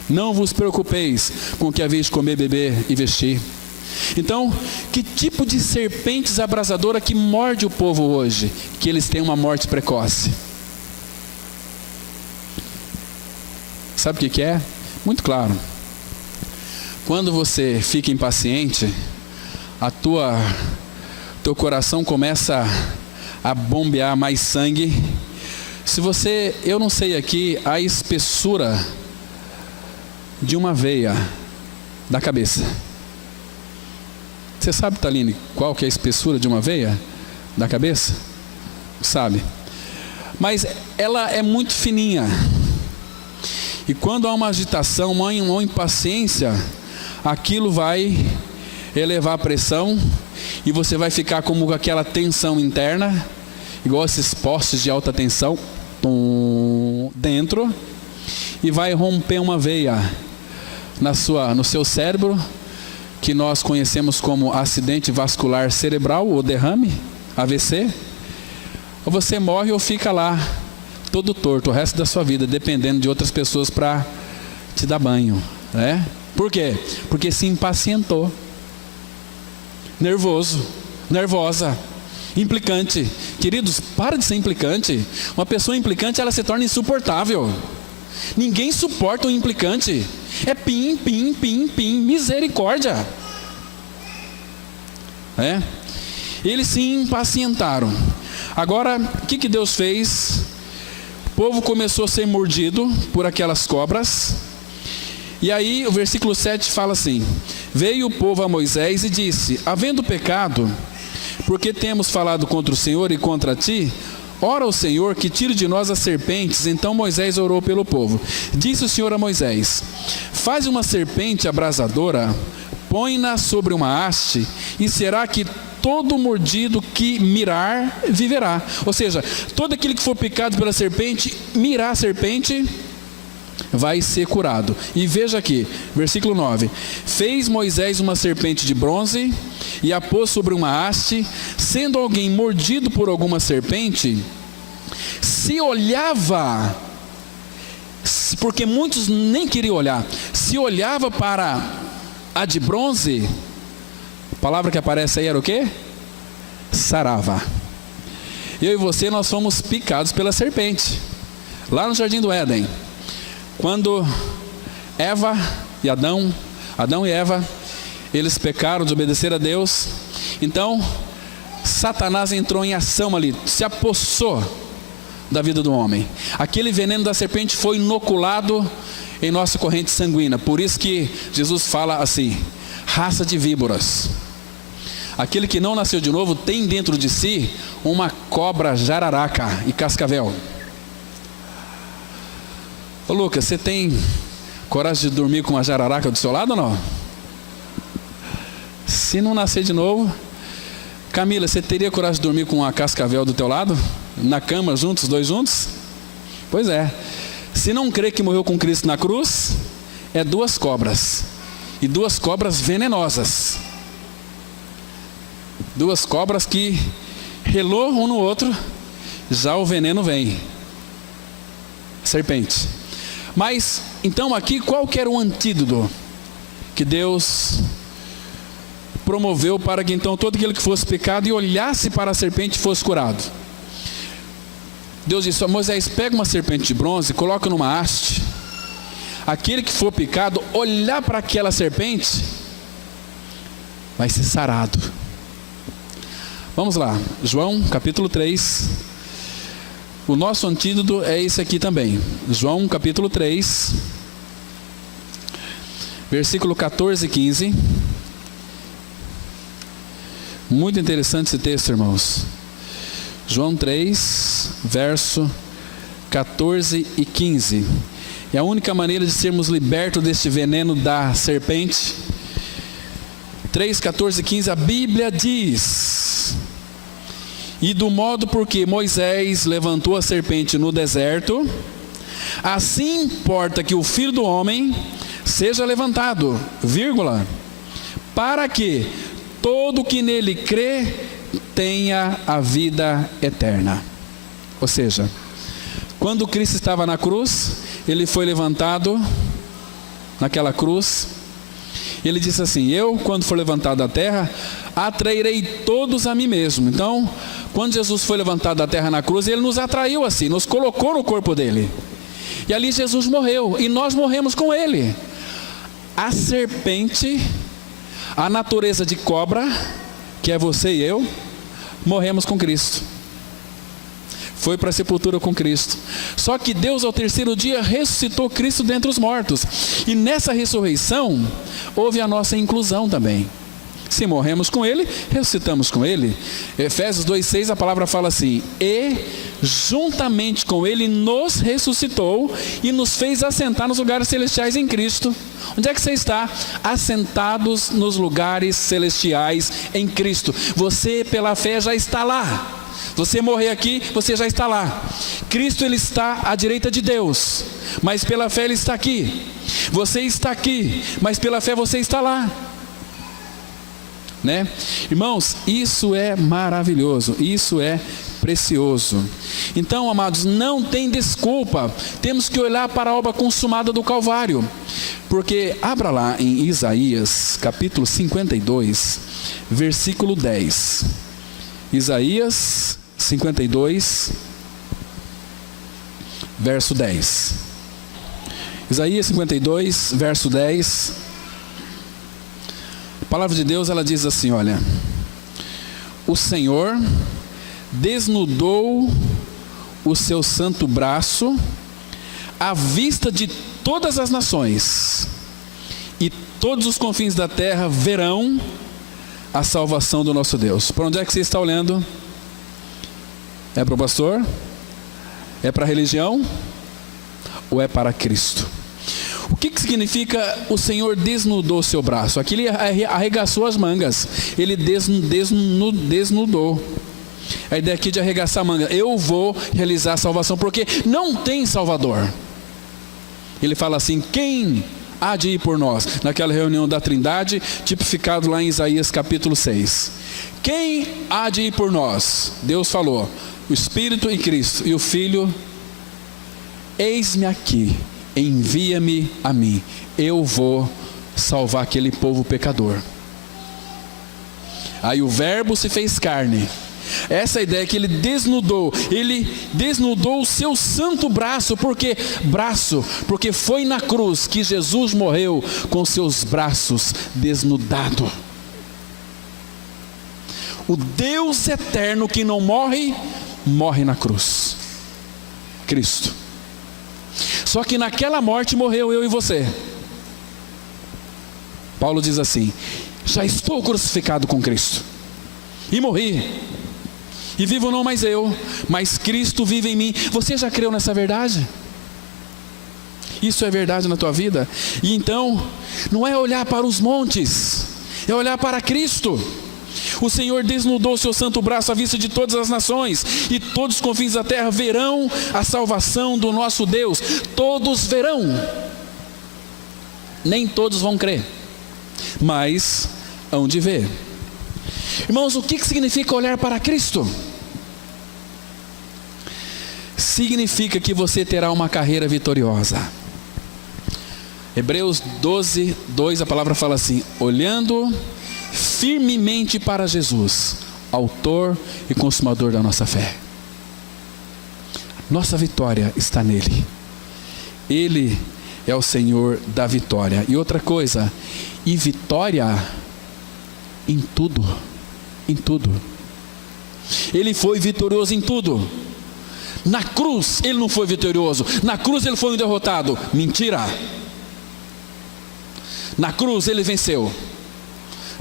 Não vos preocupeis com o que haveis de comer, beber e vestir. Então, que tipo de serpentes abrasadora que morde o povo hoje? Que eles têm uma morte precoce. Sabe o que é? Muito claro. Quando você fica impaciente, teu coração começa a bombear mais sangue. Se você, eu não sei aqui, a espessura de uma veia da cabeça. Você sabe, Taline, qual que é a espessura de uma veia da cabeça? Sabe? Mas ela é muito fininha. E quando há uma agitação, uma impaciência, aquilo vai elevar a pressão e você vai ficar como com aquela tensão interna, igual esses postes de alta tensão, dentro, e vai romper uma veia no seu cérebro, que nós conhecemos como acidente vascular cerebral ou derrame, AVC. Ou você morre ou fica lá, todo torto, o resto da sua vida, dependendo de outras pessoas para te dar banho, né? Por quê? Porque se impacientou. Nervoso, nervosa, implicante. Queridos, para de ser implicante. Uma pessoa implicante, ela se torna insuportável. Ninguém suporta um implicante. É pim, pim, pim, pim, misericórdia. Eles se impacientaram. Agora, o que Deus fez? O povo começou a ser mordido por aquelas cobras. E aí o versículo 7 fala assim: veio o povo a Moisés e disse: havendo pecado, porque temos falado contra o Senhor e contra ti, ora ao Senhor que tire de nós as serpentes. Então Moisés orou pelo povo. Disse o Senhor a Moisés: faz uma serpente abrasadora, põe-na sobre uma haste, e será que todo mordido que mirar viverá. Ou seja, todo aquele que for picado pela serpente, mirar a serpente, vai ser curado. E veja aqui, versículo 9: fez Moisés uma serpente de bronze e a pôs sobre uma haste. Sendo alguém mordido por alguma serpente, se olhava, porque muitos nem queriam olhar, se olhava para a de bronze, a palavra que aparece aí era o quê? Sarava. Eu e você, nós fomos picados pela serpente lá no Jardim do Éden. Quando Adão e Eva, eles pecaram, desobedeceram a Deus. Então Satanás entrou em ação ali, se apossou da vida do homem. Aquele veneno da serpente foi inoculado em nossa corrente sanguínea. Por isso que Jesus fala assim: raça de víboras. Aquele que não nasceu de novo tem dentro de si uma cobra, jararaca e cascavel. Ô Lucas, você tem coragem de dormir com uma jararaca do seu lado ou não? Se não nascer de novo. Camila, você teria coragem de dormir com uma cascavel do teu lado? Na cama juntos, os dois juntos? Pois é. Se não crê que morreu com Cristo na cruz, é duas cobras. E duas cobras venenosas. Duas cobras que relou um no outro, já o veneno vem. Serpente. Mas, então aqui, qual que era o antídoto que Deus promoveu para que então todo aquele que fosse pecado e olhasse para a serpente fosse curado? Deus disse: Moisés, pega uma serpente de bronze, coloca numa haste. Aquele que for picado, olhar para aquela serpente, vai ser sarado. Vamos lá, João capítulo 3. O nosso antídoto é esse aqui também. João capítulo 3, versículo 14 e 15. Muito interessante esse texto, irmãos. João 3, verso 14 e 15. É a única maneira de sermos libertos deste veneno da serpente. 3, 14 e 15, a Bíblia diz: e do modo por que Moisés levantou a serpente no deserto, assim importa que o Filho do Homem seja levantado, vírgula, para que todo que nele crê tenha a vida eterna. Ou seja, quando Cristo estava na cruz, ele foi levantado naquela cruz. Ele disse assim: eu, quando for levantado da terra, atrairei todos a mim mesmo. Então, quando Jesus foi levantado da terra na cruz, ele nos atraiu assim, nos colocou no corpo dele. E ali Jesus morreu, e nós morremos com ele. A serpente, a natureza de cobra, que é você e eu, morremos com Cristo. Foi para a sepultura com Cristo. Só que Deus ao terceiro dia ressuscitou Cristo dentre os mortos. E nessa ressurreição houve a nossa inclusão também. Se morremos com Ele, ressuscitamos com Ele. Efésios 2,6, a palavra fala assim: e juntamente com Ele nos ressuscitou e nos fez assentar nos lugares celestiais em Cristo. Onde é que você está? Assentados nos lugares celestiais em Cristo. Você pela fé já está lá. Você morrer aqui, você já está lá. Cristo, ele está à direita de Deus, mas pela fé ele está aqui. Você está aqui, mas pela fé você está lá, né? Irmãos, isso é maravilhoso, isso é precioso. Então, amados, não tem desculpa. Temos que olhar para a obra consumada do Calvário. Porque, abra lá em Isaías, capítulo 52, versículo 10. Isaías 52, verso 10. Isaías 52, verso 10. A palavra de Deus, ela diz assim, olha: o Senhor desnudou o seu santo braço à vista de todas as nações, e todos os confins da terra verão a salvação do nosso Deus. Para onde é que você está olhando? É para o pastor? É para a religião? Ou é para Cristo? O que significa o Senhor desnudou seu braço? Aqui ele arregaçou as mangas. Ele desnudou. A ideia aqui de arregaçar a manga: eu vou realizar a salvação, porque não tem Salvador. Ele fala assim: quem há de ir por nós? Naquela reunião da Trindade, tipificado lá em Isaías capítulo 6. Quem há de ir por nós? Deus falou: o Espírito e Cristo. E o Filho: eis-me aqui, envia-me a mim, eu vou salvar aquele povo pecador. Aí o Verbo se fez carne. Essa ideia que ele desnudou o seu santo braço. Porque foi na cruz que Jesus morreu com seus braços desnudados. O Deus eterno que não morre, morre na cruz, Cristo. Só que naquela morte morreu eu e você. Paulo diz assim: já estou crucificado com Cristo, e morri, e vivo não mais eu, mas Cristo vive em mim. Você já creu nessa verdade? Isso é verdade na tua vida? E então, não é olhar para os montes, é olhar para Cristo. O Senhor desnudou seu santo braço à vista de todas as nações, e todos os confins da terra verão a salvação do nosso Deus. Todos verão. Nem todos vão crer, mas hão de ver. Irmãos, o que significa olhar para Cristo? Significa que você terá uma carreira vitoriosa. Hebreus 12, 2, a palavra fala assim: olhando firmemente para Jesus, autor e consumador da nossa fé. Nossa vitória está nele. Ele é o Senhor da vitória. E outra coisa, e vitória em tudo, em tudo. Ele foi vitorioso em tudo. Na cruz ele não foi vitorioso, na cruz ele foi um derrotado. Mentira. Na cruz ele venceu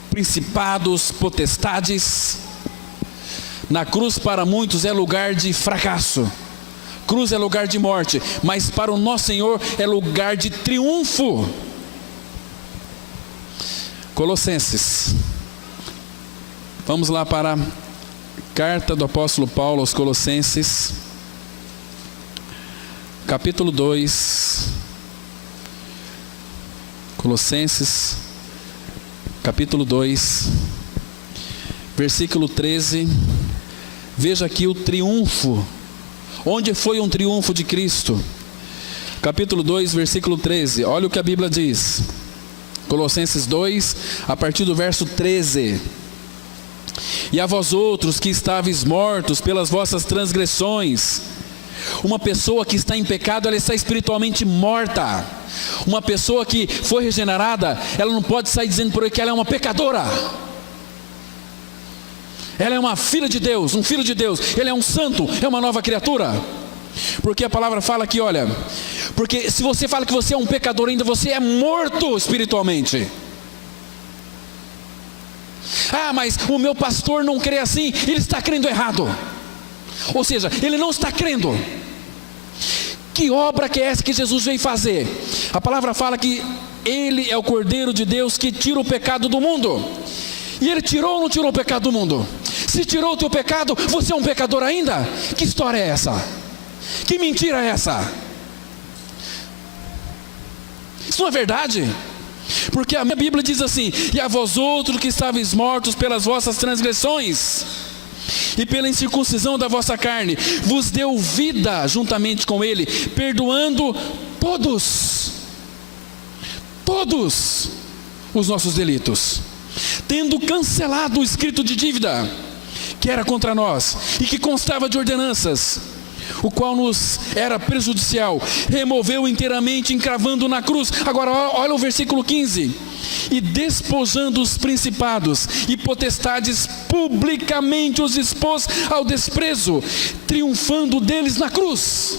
principados, potestades. Na cruz para muitos é lugar de fracasso, cruz é lugar de morte, mas para o nosso Senhor é lugar de triunfo. Colossenses, vamos lá para a carta do apóstolo Paulo aos Colossenses, capítulo 2, Colossenses, capítulo 2, versículo 13, veja aqui o triunfo, onde foi um triunfo de Cristo, capítulo 2, versículo 13, olha o que a Bíblia diz, Colossenses 2, a partir do verso 13, e a vós outros que estáveis mortos pelas vossas transgressões. Uma pessoa que está em pecado, ela está espiritualmente morta. Uma pessoa que foi regenerada, ela não pode sair dizendo por aí que ela é uma pecadora. Ela é uma filha de Deus, um filho de Deus. Ele é um santo, é uma nova criatura. Porque a palavra fala aqui, olha, porque se você fala que você é um pecador ainda, você é morto espiritualmente. Ah, mas o meu pastor não crê assim, ele está crendo errado. Ou seja, ele não está crendo. Que obra que é essa que Jesus veio fazer? A palavra fala que ele é o Cordeiro de Deus que tira o pecado do mundo. E ele tirou ou não tirou o pecado do mundo? Se tirou o teu pecado, você é um pecador ainda? Que história é essa? Que mentira é essa? Isso não é verdade? Porque a minha Bíblia diz assim: e a vós outros que estáveis mortos pelas vossas transgressões e pela incircuncisão da vossa carne, vos deu vida juntamente com ele, perdoando todos os nossos delitos, tendo cancelado o escrito de dívida que era contra nós e que constava de ordenanças, o qual nos era prejudicial, removeu inteiramente, encravando na cruz. Agora olha o versículo 15: e despojando os principados e potestades, publicamente os expôs ao desprezo, triunfando deles na cruz.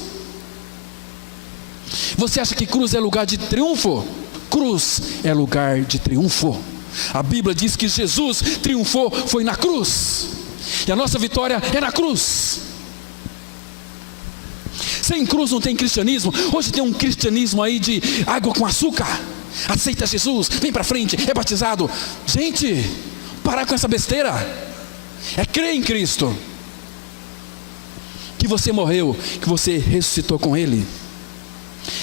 Você acha que cruz é lugar de triunfo? Cruz é lugar de triunfo. A Bíblia diz que Jesus triunfou, foi na cruz, e a nossa vitória é na cruz. Sem cruz não tem cristianismo. Hoje tem um cristianismo aí de água com açúcar. Aceita Jesus, vem para frente, é batizado. Gente, parar com essa besteira. É crer em Cristo, que você morreu, que você ressuscitou com Ele.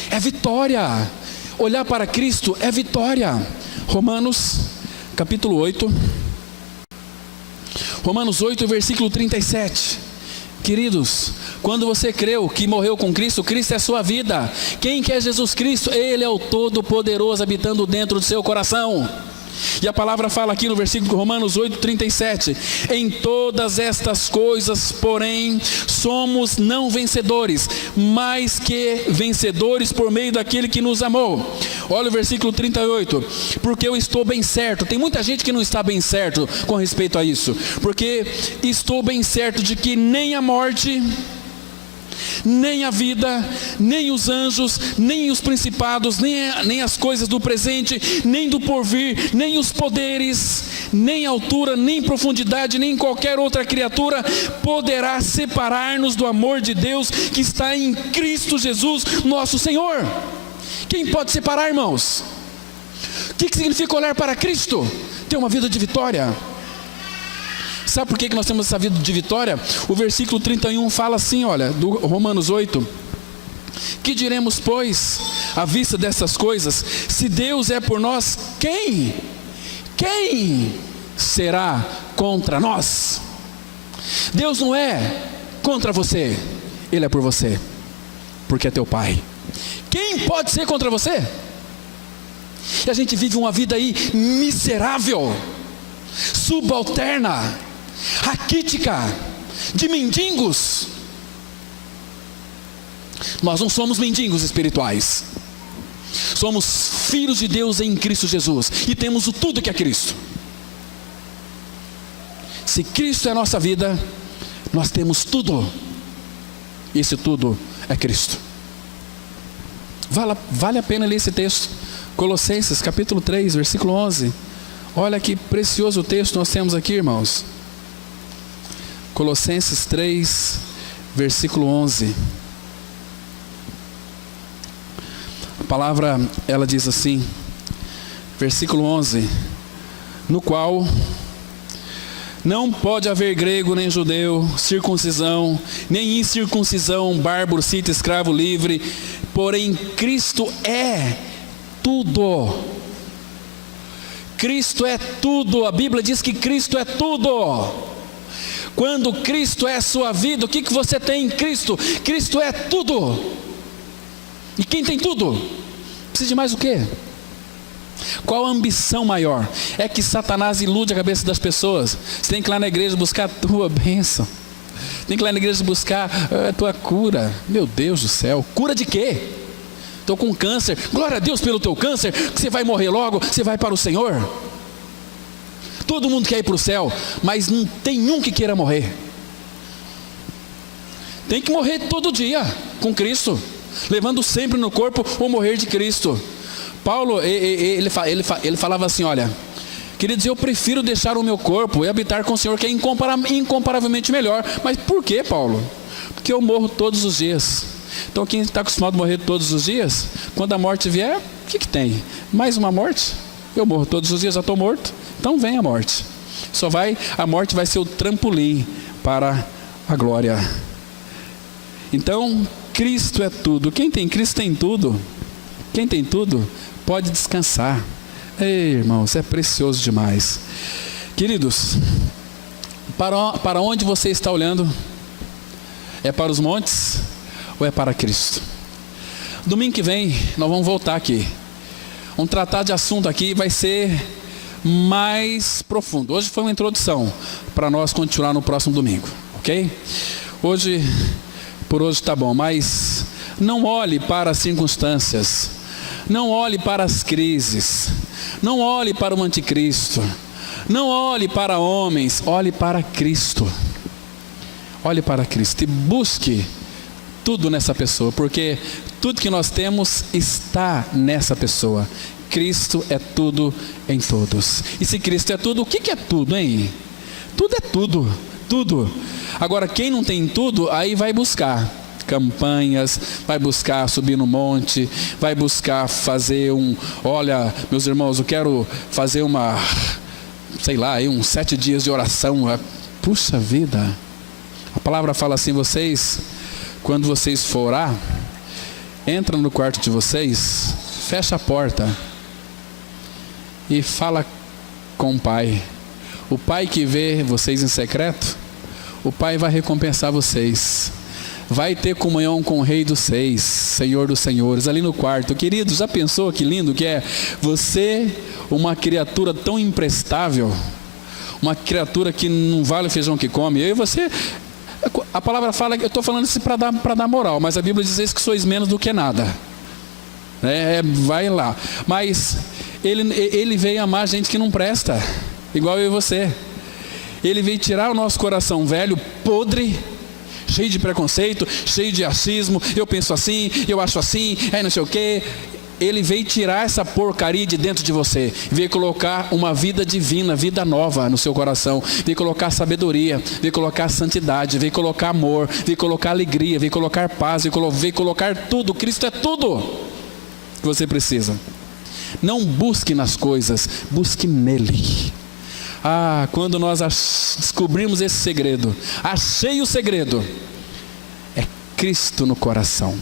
É vitória. Olhar para Cristo é vitória. Romanos capítulo 8, Romanos 8, versículo 37. Queridos, quando você creu que morreu com Cristo, Cristo é a sua vida. Quem quer Jesus Cristo? Ele é o Todo-Poderoso habitando dentro do seu coração. E a palavra fala aqui no versículo Romanos 8, 37. Em todas estas coisas, porém, somos não vencedores, mais que vencedores por meio daquele que nos amou. Olha o versículo 38. Porque eu estou bem certo. Tem muita gente que não está bem certo com respeito a isso. Porque estou bem certo de que nem a morte, nem a vida, nem os anjos, nem os principados, nem as coisas do presente, nem do porvir, nem os poderes, nem altura, nem profundidade, nem qualquer outra criatura poderá separar-nos do amor de Deus que está em Cristo Jesus, nosso Senhor. Quem pode separar, irmãos? O que significa olhar para Cristo? Ter uma vida de vitória. Sabe por que nós temos essa vida de vitória? O versículo 31 fala assim, olha, do Romanos 8. Que diremos, pois, à vista dessas coisas? Se Deus é por nós, quem será contra nós? Deus não é contra você, Ele é por você, porque é teu Pai. Quem pode ser contra você? E a gente vive uma vida aí miserável, subalterna, raquítica, de mendigos. Nós não somos mendigos espirituais. Somos filhos de Deus em Cristo Jesus. E temos o tudo que é Cristo. Se Cristo é a nossa vida, nós temos tudo. Esse tudo é Cristo. Vale a pena ler esse texto. Colossenses capítulo 3, versículo 11. Olha que precioso texto nós temos aqui, irmãos. Colossenses 3, versículo 11. A palavra, ela diz assim, versículo 11: no qual não pode haver grego nem judeu, circuncisão, nem incircuncisão, bárbaro, cita, escravo, livre, porém Cristo é tudo. Cristo é tudo. A Bíblia diz que Cristo é tudo. Quando Cristo é a sua vida, o que você tem em Cristo? Cristo é tudo. E quem tem tudo, precisa de mais o quê? Qual a ambição maior? É que Satanás ilude a cabeça das pessoas. Você tem que ir lá na igreja buscar a tua bênção. Tem que ir lá na igreja buscar a tua cura. Meu Deus do céu, cura de quê? Estou com câncer. Glória a Deus pelo teu câncer, que você vai morrer logo, você vai para o Senhor. Todo mundo quer ir para o céu, mas não tem um que queira morrer. Tem que morrer todo dia com Cristo, levando sempre no corpo o morrer de Cristo. Paulo, ele falava assim, olha, queridos, eu prefiro deixar o meu corpo e habitar com o Senhor, que é incomparavelmente melhor. Mas por que, Paulo? Porque eu morro todos os dias. Então quem está acostumado a morrer todos os dias, quando a morte vier, o que tem? Mais uma morte? Eu morro todos os dias, já estou morto. Então vem a morte. A morte vai ser o trampolim para a glória. Então, Cristo é tudo. Quem tem Cristo tem tudo. Quem tem tudo pode descansar. Ei, irmãos, é precioso demais. Queridos, para onde você está olhando? É para os montes ou é para Cristo? Domingo que vem nós vamos voltar aqui. Vamos tratar de assunto aqui, vai ser mais profundo. Hoje foi uma introdução para nós continuar no próximo domingo, ok? Por hoje está bom, mas não olhe para as circunstâncias, não olhe para as crises, não olhe para o anticristo, não olhe para homens, olhe para Cristo. Olhe para Cristo e busque tudo nessa pessoa, porque tudo que nós temos está nessa pessoa. Cristo é tudo em todos. E se Cristo é tudo, o que é tudo, hein? Tudo é tudo, tudo. Agora, quem não tem tudo, aí vai buscar campanhas, vai buscar subir no monte, vai buscar fazer olha, meus irmãos, eu quero fazer uns 7 dias de oração. Puxa vida, a palavra fala assim, quando vocês for orar, entra no quarto de vocês, fecha a porta e fala com o Pai. O Pai que vê vocês em secreto, o Pai vai recompensar vocês. Vai ter comunhão com o Rei dos Reis, Senhor dos Senhores, ali no quarto. Queridos, já pensou que lindo que é você, uma criatura tão imprestável, uma criatura que não vale o feijão que come, eu e você. A palavra fala, eu estou falando isso para dar moral, mas a Bíblia diz que sois menos do que nada. Vai lá. Mas ele veio amar gente que não presta, igual eu e você. Ele veio tirar o nosso coração velho, podre, cheio de preconceito, cheio de achismo. Eu penso assim, eu acho assim, não sei o quê. Ele veio tirar essa porcaria de dentro de você, veio colocar uma vida divina, vida nova no seu coração, veio colocar sabedoria, veio colocar santidade, veio colocar amor, veio colocar alegria, veio colocar paz, veio colocar tudo. Cristo é tudo que você precisa. Não busque nas coisas, busque nele. Quando nós descobrimos esse segredo, achei o segredo, é Cristo no coração.